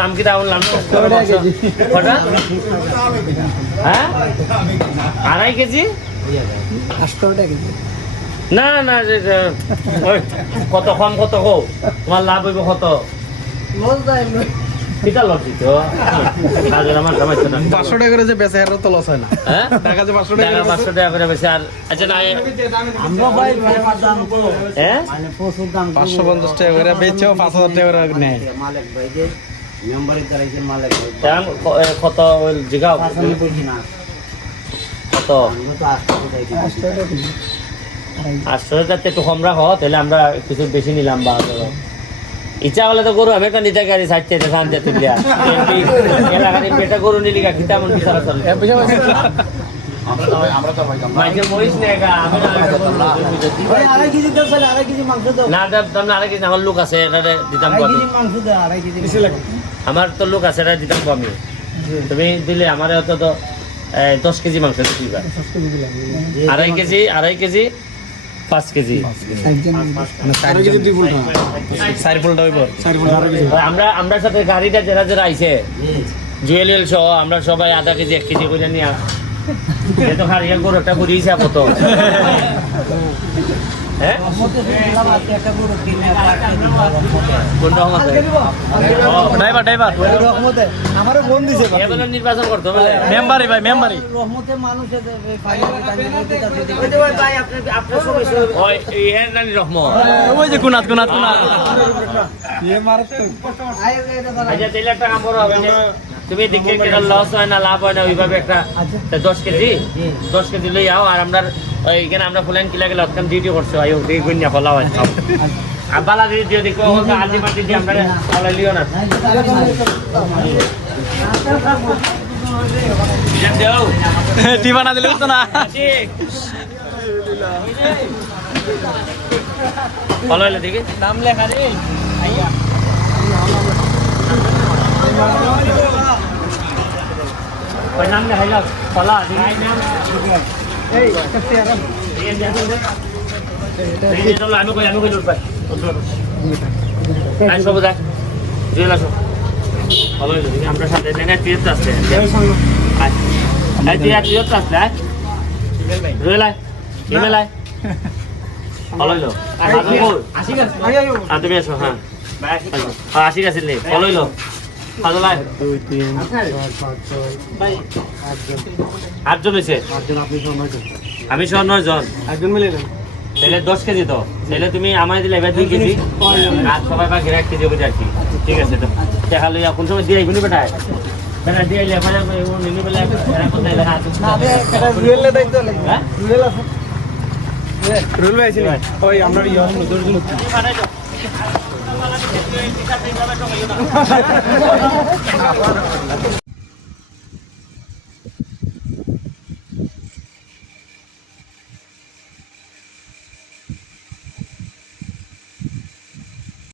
দাম কি দাম হ্যাঁ 2.5 কেজি না না কত কম কত কো তোমার লাভ হইব কত কিটা লস দিত আমার জামাইতো না 500 টাকা করে যে বেচে এর তো লস হয় না হ্যাঁ টাকা যে 500 টাকা করে বেচে আর আচ্ছা না আমরা ভাই দাম কো হ্যাঁ মানে প্রচুর দাম 550 টাকা করে বেচেও 5000 টাকা করে নেয় মালিক ভাই যে মেম্বারের দ্বারাইছে মালিক ভাই দাম কত ওই জিগাও পাঁচশো কইছি না কত আমরা তো 800 টাকা দিই 800 টাকা একটু কম রাখো তাহলে আমরা কিছু বেশি নিলাম বা ইচ্ছা হলে তো গরু আমি একটা নিতে গাড়ি সাইডতে শান্তি তুলিয়া এলাকার পেটা গরু নিলি গা কিতা মন বিচারা চলে আমরা তো ভাই মাইকেল মরিস নে গা আমি ভাই 2.5 কেজি দাও স্যার 2.5 কেজি মাংস দাও না দাম না আরেক কিছু আমার লোক আছে এটা দিতাম 2.5 আমি কেজি মাংস দাও 2.5 কেজি বেশি লাগে আমার তো লোক আছে এটা দিতাম আমি তুমি দিলে আমার অত তো 10 কেজি মাংস দিবা 2.5 কেজি 5 কেজি মানে 4 কেজি 2 ফুল 4 ফুলটা হইব 4 ফুল 2 কেজি আমরা সাথে গাড়িটা যারা আইছে জুয়েলিয়াল সহ আমরা সবাই আধা কেজি 1 কেজি করে নিয়ে তো খারিয়া গরু একটা করে হিসাব হতো হ্যাঁ একটা গরু কিনে কোন রকম আছে ড্রাইভার আমারও ফোন দিছে এবারে নির্বাচন করতে হবে মেম্বারই ভাই মেম্বারই রহমতে মানুষের ওই এর নানি রহমত ওই যে কুনাত আচ্ছা তাহলে একটা কাম করো হবে তুমি দেখে কেন লস হয় না লাভ হয় না ওইভাবে একটা 10 কেজি লই আও আর আমরা ওইখানে আমরা ফুলান কিলা গেলে অতখান ডিউটি করছো আইও দেই গুন্যা ফলা হয় আর বালা দিয়ে দেখো আলদি মাটি দিয়ে আমরা ফলা লিও না দেও টিবানা দিলে তো না ঠিক ফলা হইলে দেখি নাম লেখা রে আইয়া ওই নাম না হইলো ফলা দিই এই কত আরাম আমি কই লুট পাই আই সব দেখ জেল আসো ভালো হইলো আমরা সাথে নেনে তীর্থ আছে আই তীর্থ আছে রুয়েলাই ইমেলাই ভালো হইলো আসি গেছে আর তুমি আসো হ্যাঁ আসি গেছে নে ভালো হইলো ভালো লাই 2 3 4 5 6 8 জন হইছে 8 জন আপনি সব 9 জন আমি সহ 9 জন একজন মিলে দেন তাহলে 10 কেজি তো তাহলে তুমি আমায় দিলে এবার 2 কেজি আর সবাই ভাগে 1 কেজি করে আর কি ঠিক আছে তো দেখা লইয়া কোন সময় দিয়ে আইবনি বেটা বেটা দিয়ে আইলে মানে ও নিনি বেলা এরা কোন নাই লাগা না আবে একটা রুয়েলে দাইতো লাগে হ্যাঁ রুয়েল আছে রুল ভাই ছিল ওই আমরা ইয়া দর্জন বানাই দাও